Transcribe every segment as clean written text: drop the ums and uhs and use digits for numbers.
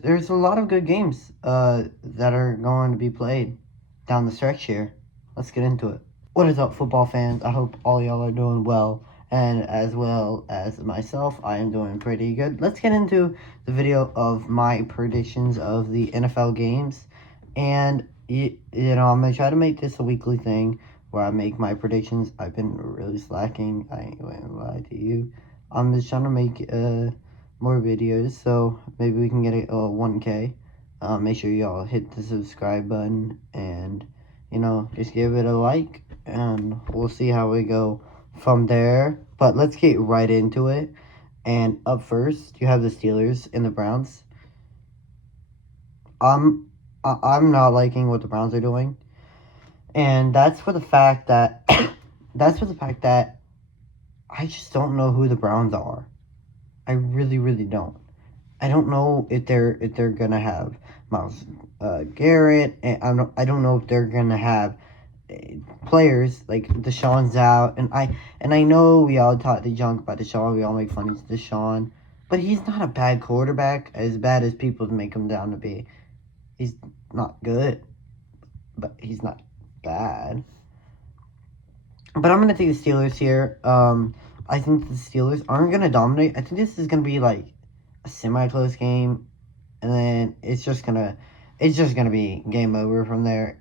There's a lot of good games that are going to be played down the stretch here. Let's get into it. What is up, football fans? I hope all y'all are doing well. And as well as myself, I am doing pretty good. Let's get into the video of my predictions of the NFL games. And, I'm going to try to make this a weekly thing where I make my predictions. I've been really slacking. I ain't going to lie to you. I'm just trying to make more videos, so maybe we can get a 1K. Make sure y'all hit the subscribe button and, just give it a like, and we'll see how we go from there. But let's get right into it. And up first, you have the Steelers and the Browns. I'm not liking what the Browns are doing, and that's for the fact that I just don't know who the Browns are. I really, really don't. I don't know if they're gonna have Myles Garrett, and I don't know if they're gonna have players like Deshaun's out, and I know we all talk the junk about Deshaun, we all make fun of Deshaun, but he's not a bad quarterback, as bad as people make him down to be. He's not good, but he's not bad. But I'm gonna take the Steelers here. I think the Steelers aren't gonna dominate. I think this is gonna be like a semi-close game, and then it's just gonna be game over from there.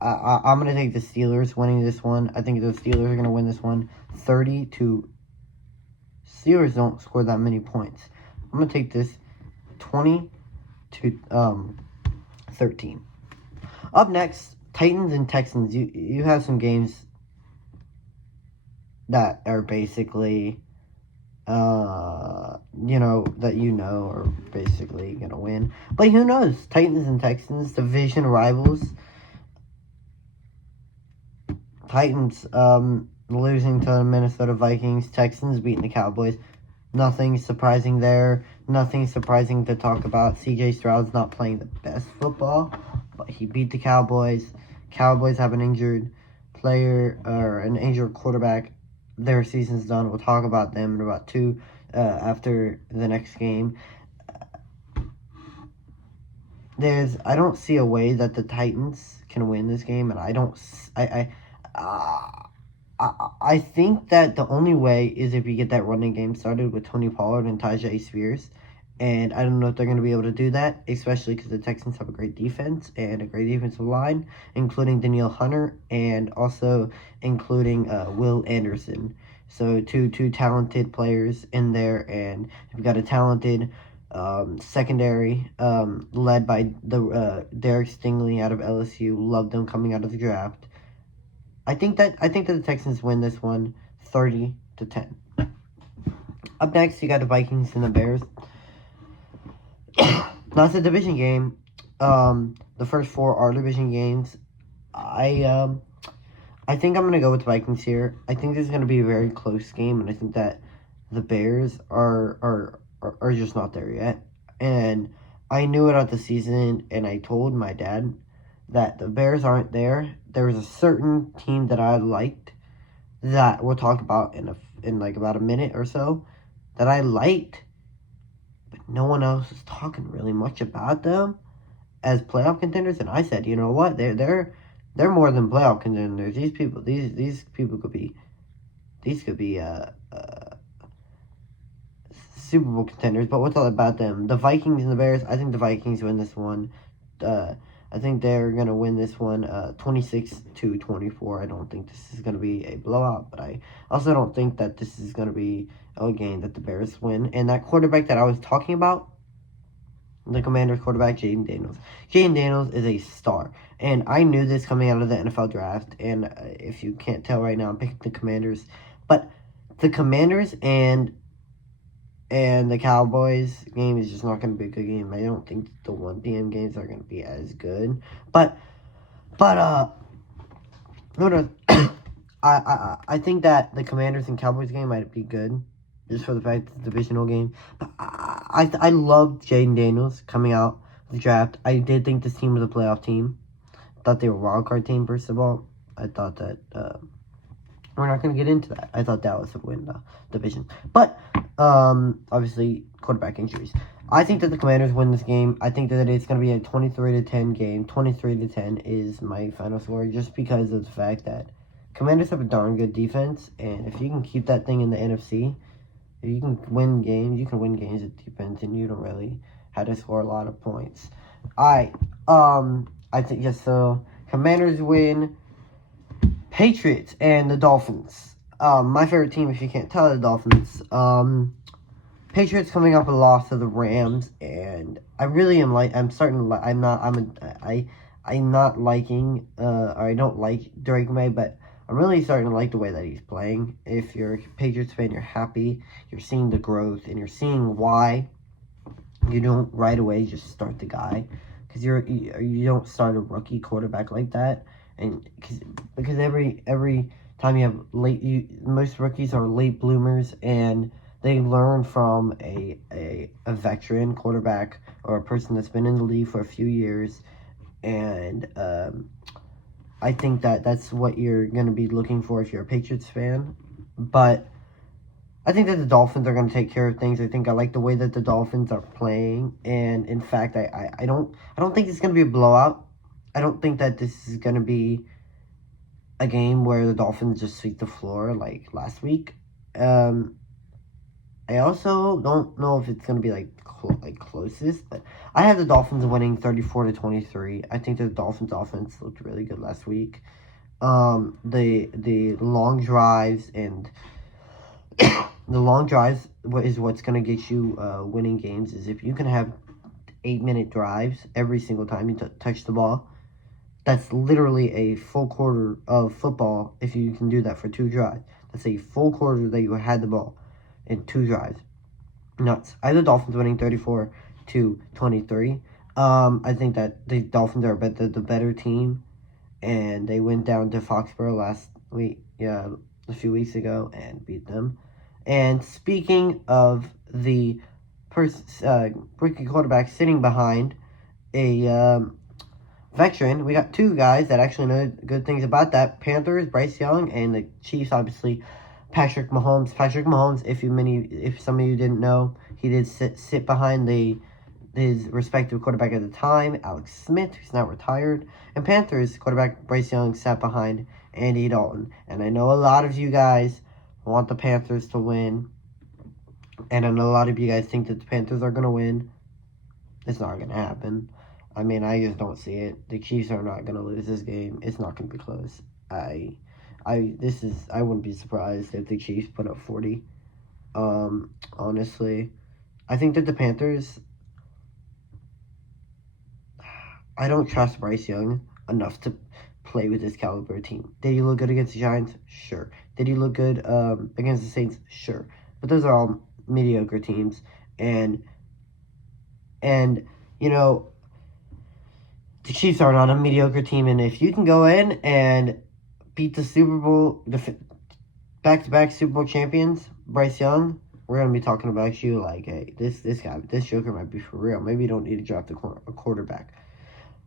I'm gonna take the Steelers winning this one. I think the Steelers are gonna win this one 30-. Steelers don't score that many points. I'm gonna take this 20-13. Up next, Titans and Texans. You have some games that are basically are basically gonna win. But who knows? Titans and Texans, division rivals. Titans losing to the Minnesota Vikings. Texans beating the Cowboys. Nothing surprising there. Nothing surprising to talk about. CJ Stroud's not playing the best football, but he beat the Cowboys. Cowboys have an injured player or an injured quarterback. Their season's done. We'll talk about them in about two after the next game. I don't see a way that the Titans can win this game, and I think that the only way is if you get that running game started with Tony Pollard and Tyjae Spears. And I don't know if they're going to be able to do that, especially because the Texans have a great defense and a great defensive line, including Danielle Hunter and also including Will Anderson. So two talented players in there, and you've got a talented secondary led by the Derek Stingley out of LSU. Loved them coming out of the draft. I think that the Texans win this one 30-10. Up next, you got the Vikings and the Bears. That's a division game. The first four are division games. I think I'm gonna go with the Vikings here. I think this is gonna be a very close game, and I think that the Bears are just not there yet. And I knew it at the season, and I told my dad that the Bears aren't there. There was a certain team that I liked that we'll talk about in like about a minute or so that I liked, but no one else is talking really much about them as playoff contenders. And I said, you know what? They're more than playoff contenders. These people could be Super Bowl contenders. But what's all about them? The Vikings and the Bears. I think the Vikings win this one. I think they're going to win this one 26-24. I don't think this is going to be a blowout, but I also don't think that this is going to be a game that the Bears win. And that quarterback that I was talking about, the Commanders quarterback, Jayden Daniels. Jayden Daniels is a star. And I knew this coming out of the NFL draft. And if you can't tell right now, I'm picking the Commanders. But the Commanders and the Cowboys game is just not going to be a good game. I don't think the 1 p.m. games are going to be as good. But no, no. I think that the Commanders and Cowboys game might be good, just for the fact it's a divisional game. But I loved Jayden Daniels coming out of the draft. I did think this team was a playoff team. I thought they were a wild card team, first of all. I thought that we're not going to get into that. I thought Dallas would win the division. But obviously, quarterback injuries. I think that the Commanders win this game. I think that it's going to be a 23-10 game. 23-10 is my final score, just because of the fact that Commanders have a darn good defense, and if you can keep that thing in the NFC, if you can win games, you can win games with defense, and you don't really have to score a lot of points. I think, yes, so Commanders win. Patriots and the Dolphins. My favorite team, if you can't tell, the Dolphins. Patriots coming up with a loss to the Rams, and I really am I'm starting to like, I'm not liking, or I don't like Drake May, but I'm really starting to like the way that he's playing. If you're a Patriots fan, you're happy, you're seeing the growth, and you're seeing why you don't right away just start the guy, because you don't start a rookie quarterback like that, and because every time you have most rookies are late bloomers, and they learn from a veteran quarterback or a person that's been in the league for a few years, and I think that that's what you're going to be looking for if you're a Patriots fan. But I think that the Dolphins are going to take care of things. I like the way that the Dolphins are playing, and in fact, I don't think it's going to be a blowout. I don't think that this is going to be a game where the Dolphins just sweep the floor like last week. I also don't know if it's going to be like closest, but I have the Dolphins winning 34-23. I think the Dolphins offense looked really good last week. The long drives and the long drives is what's going to get you winning games. Is if you can have 8-minute drives every single time you touch the ball. That's literally a full quarter of football if you can do that for 2 drives. That's a full quarter that you had the ball in 2 drives. Nuts. I have the Dolphins winning 34-23. I think that the Dolphins are the better team, and they went down to Foxborough last week, a few weeks ago, and beat them. And speaking of the rookie quarterback sitting behind a veteran, we got 2 guys that actually know good things about that. Panthers, Bryce Young, and the Chiefs, obviously, Patrick Mahomes. Patrick Mahomes, if some of you didn't know, he did sit behind his respective quarterback at the time, Alex Smith, who's now retired. And Panthers quarterback Bryce Young sat behind Andy Dalton. And I know a lot of you guys want the Panthers to win, and I know a lot of you guys think that the Panthers are going to win. It's not going to happen. I mean, I just don't see it. The Chiefs are not going to lose this game. It's not going to be close. I wouldn't be surprised if the Chiefs put up 40. Honestly, I think that the Panthers, I don't trust Bryce Young enough to play with this caliber team. Did he look good against the Giants? Sure. Did he look good against the Saints? Sure. But those are all mediocre teams, and you know, the Chiefs are not a mediocre team, and if you can go in and beat the Super Bowl, back-to-back Super Bowl champions, Bryce Young, we're going to be talking about you like, hey, this guy, this Joker might be for real. Maybe you don't need to draft a quarterback.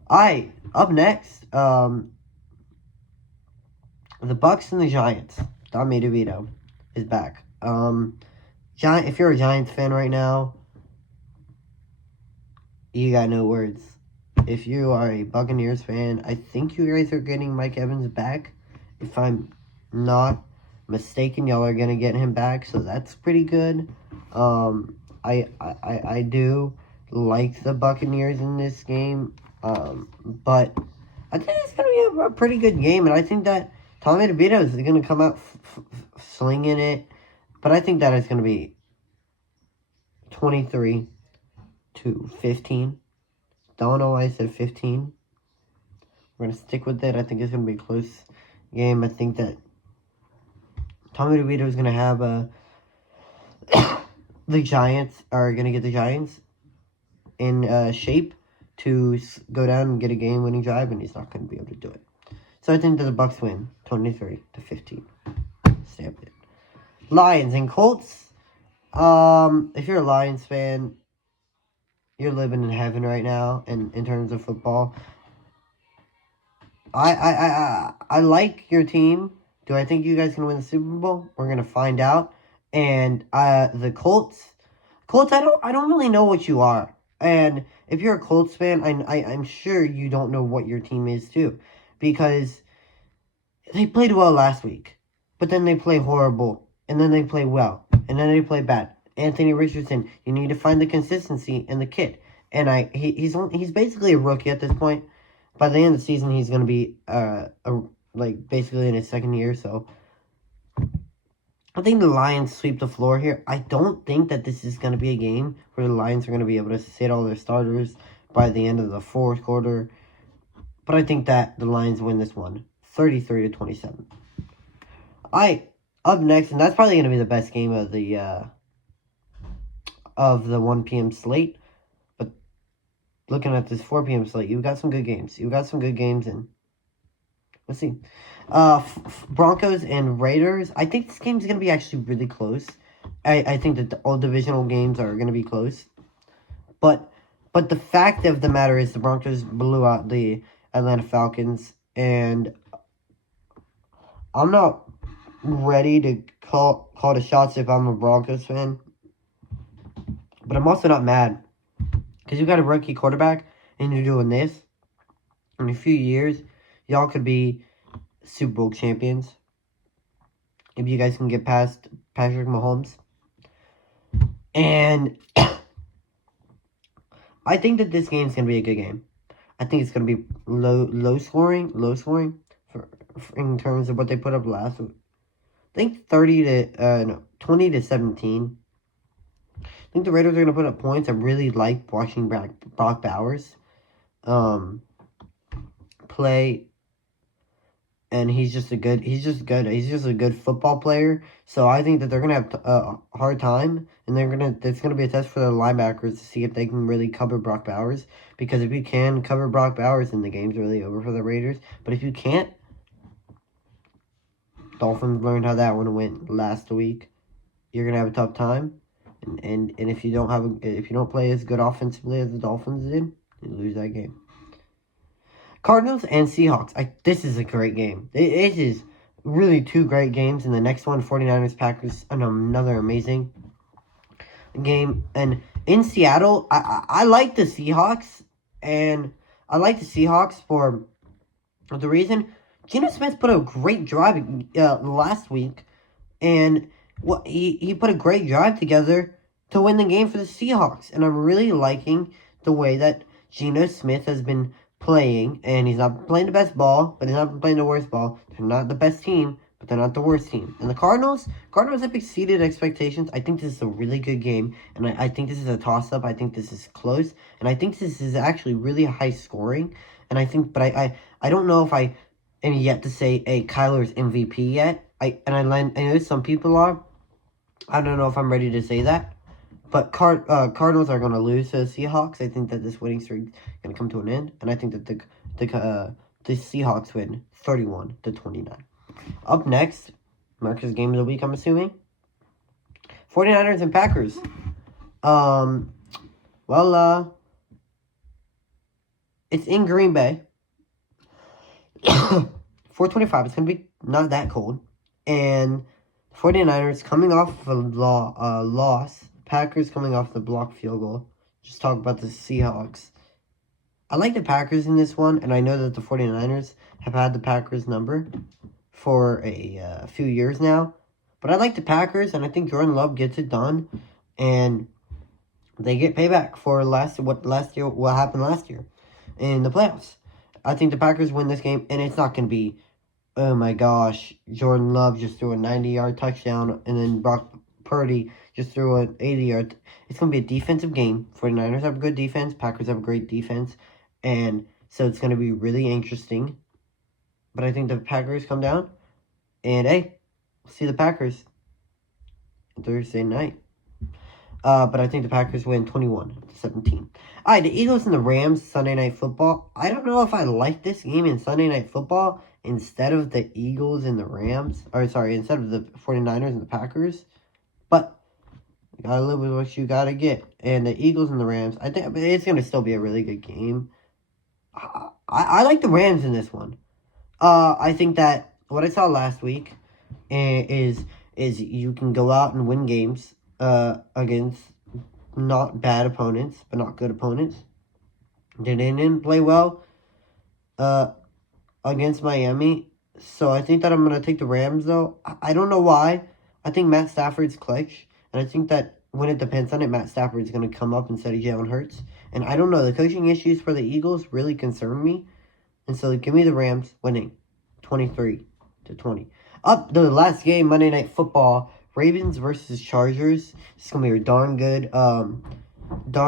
Up next, the Bucks and the Giants. Tommy DeVito is back. If you're a Giants fan right now, you got no words. If you are a Buccaneers fan, I think you guys are getting Mike Evans back. If I'm not mistaken, y'all are gonna get him back, so that's pretty good. I do like the Buccaneers in this game, but I think it's gonna be a pretty good game, and I think that Tommy DeVito is gonna come out slinging it, but I think that it's gonna be 23-15. Don't know why I said 15. We're going to stick with it. I think it's going to be a close game. I think that Tommy DeVito is going to have the Giants are going to get the Giants in shape to go down and get a game-winning drive, and he's not going to be able to do it. So I think that the Bucks win 23-15. Stamp it. Lions and Colts. If you're a Lions fan, you're living in heaven right now, and in terms of football. I like your team. Do I think you guys can win the Super Bowl? We're gonna find out. And the Colts Colts, I don't really know what you are. And if you're a Colts fan, I'm sure you don't know what your team is too, because they played well last week, but then they play horrible, and then they play well, and then they play bad. Anthony Richardson, you need to find the consistency in the kid, and he's basically a rookie at this point. By the end of the season, he's gonna be like basically in his second year, so. I think the Lions sweep the floor here. I don't think that this is going to be a game where the Lions are going to be able to sit all their starters by the end of the fourth quarter. But I think that the Lions win this one, 33-27. Up next, and that's probably going to be the best game of the 1 p.m. slate. But looking at this 4 p.m. slate, you've got some good games. And let's see. Broncos and Raiders. I think this game's going to be actually really close. I think that all divisional games are going to be close. But the fact of the matter is the Broncos blew out the Atlanta Falcons. And I'm not ready to call the shots if I'm a Broncos fan. But I'm also not mad. Because you got a rookie quarterback and you're doing this. In a few years, y'all could be Super Bowl champions if you guys can get past Patrick Mahomes. And I think that this game is going to be a good game. I think it's going to be low scoring in terms of what they put up last week. I think 20 to 17. I think the Raiders are going to put up points. I really like watching Brock Bowers play. And he's just a good football player. So I think that they're gonna have a hard time, and it's gonna be a test for their linebackers to see if they can really cover Brock Bowers. Because if you can cover Brock Bowers, then the game's really over for the Raiders. But if you can't, Dolphins learned how that one went last week. You're gonna have a tough time, and if you don't play as good offensively as the Dolphins did, you lose that game. Cardinals and Seahawks. This is a great game. It is really two great games. And the next one, 49ers, Packers, another amazing game. And in Seattle, I like the Seahawks. And I like the Seahawks for the reason Geno Smith put a great drive last week. And he put a great drive together to win the game for the Seahawks. And I'm really liking the way that Geno Smith has been playing, and he's not playing the best ball, but he's not playing the worst ball. They're not the best team, but they're not the worst team. And the Cardinals have exceeded expectations. I think this is a really good game, and I think this is a toss-up. I think this is close, and I think this is actually really high scoring. And I think, but I don't know if I am yet to say Kyler's MVP yet. I know some people are. I don't know if I'm ready to say that. But Cardinals are going to lose to the Seahawks. I think that this winning streak is going to come to an end. And I think that the Seahawks win 31-29. Up next, America's Game of the Week, I'm assuming. 49ers and Packers. It's in Green Bay. 425. It's going to be not that cold. And 49ers coming off a loss. Packers coming off the blocked field goal. Just talk about the Seahawks. I like the Packers in this one, and I know that the 49ers have had the Packers number for a few years now. But I like the Packers, and I think Jordan Love gets it done, and they get payback for what happened last year in the playoffs. I think the Packers win this game, and it's not going to be, oh my gosh, Jordan Love just threw a 90-yard touchdown, and then Brock Purdy just threw an 80-yard. It's going to be a defensive game. 49ers have a good defense. Packers have a great defense. And so it's going to be really interesting. But I think the Packers come down. And, hey, we'll see the Packers Thursday night. But I think the Packers win 21-17. All right, the Eagles and the Rams, Sunday Night Football. I don't know if I like this game in Sunday Night Football instead of the Eagles and the Rams. Instead of the 49ers and the Packers. But you gotta live with what you gotta get. And the Eagles and the Rams, I think it's gonna still be a really good game. I like the Rams in this one. I think that what I saw last week is you can go out and win games against not bad opponents, but not good opponents. They didn't play well against Miami. So I think that I'm going to take the Rams, though. I don't know why. I think Matt Stafford's clutch. And I think that when it depends on it, Matt Stafford's going to come up instead of Jalen Hurts. And I don't know. The coaching issues for the Eagles really concern me. And so give me the Rams winning 23-20. Up the last game, Monday Night Football. Ravens versus Chargers. It's going to be a darn good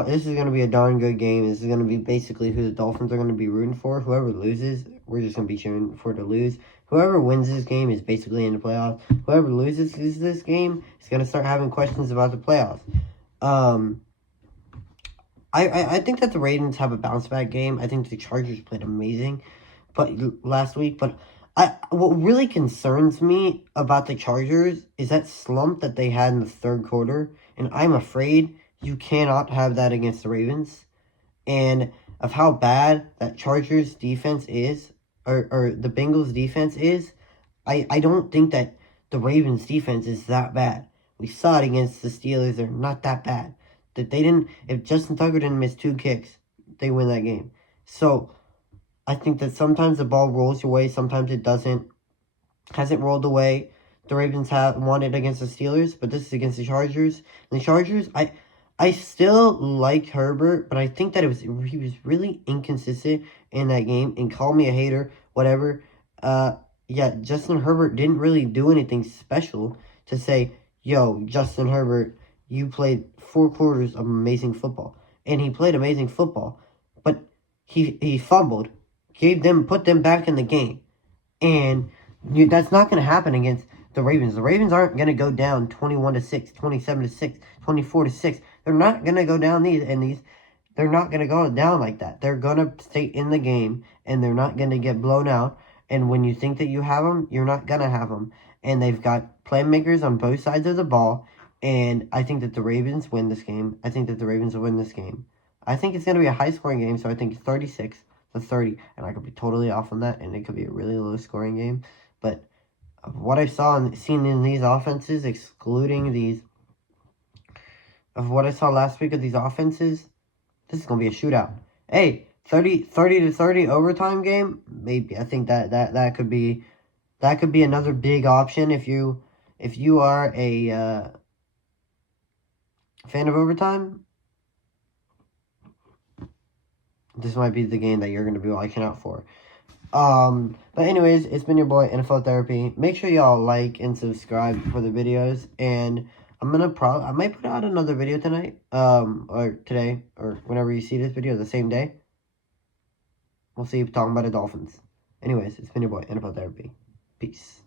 this is going to be a darn good game. This is going to be basically who the Dolphins are going to be rooting for. Whoever loses, we're just going to be cheering for to lose. Whoever wins this game is basically in the playoffs. Whoever loses this game is going to start having questions about the playoffs. I think that the Ravens have a bounce back game. I think the Chargers played amazing last week. But what really concerns me about the Chargers is that slump that they had in the third quarter. And I'm afraid you cannot have that against the Ravens. And of how bad that Chargers defense is, or the Bengals defense is, I don't think that the Ravens defense is that bad. We saw it against the Steelers. They're not that bad. That they didn't, if Justin Tucker didn't miss 2 kicks, they win that game. So I think that sometimes the ball rolls your way, sometimes it doesn't. Hasn't rolled away. The Ravens have won it against the Steelers, but this is against the Chargers. And the Chargers, I still like Herbert, but I think that he was really inconsistent in that game. And call me a hater, whatever. Yeah, Justin Herbert didn't really do anything special to say, yo, Justin Herbert, you played 4 quarters of amazing football. And he played amazing football, but he fumbled, put them back in the game. And that's not going to happen against the Ravens. The Ravens aren't going to go down 21-6, 27-6, 24-6. They're not going to go down these. They're not going to go down like that. They're going to stay in the game, and they're not going to get blown out. And when you think that you have them, you're not going to have them. And they've got playmakers on both sides of the ball. And I think that the Ravens win this game. I think that the Ravens will win this game. I think it's going to be a high-scoring game, so I think it's 36-30. And I could be totally off on that, and it could be a really low-scoring game. But what I seen in these offenses, excluding these, of what I saw last week of these offenses, this is going to be a shootout. Hey, 30-30 overtime game? Maybe. I think that could be another big option if you are a fan of overtime. This might be the game that you're going to be watching out for. But anyways, it's been your boy, NFL Therapy. Make sure y'all like and subscribe for the videos. And I might put out another video tonight, or today, or whenever you see this video, the same day. We'll see you talking about the Dolphins. Anyways, it's been your boy, NFL Therapy. Peace.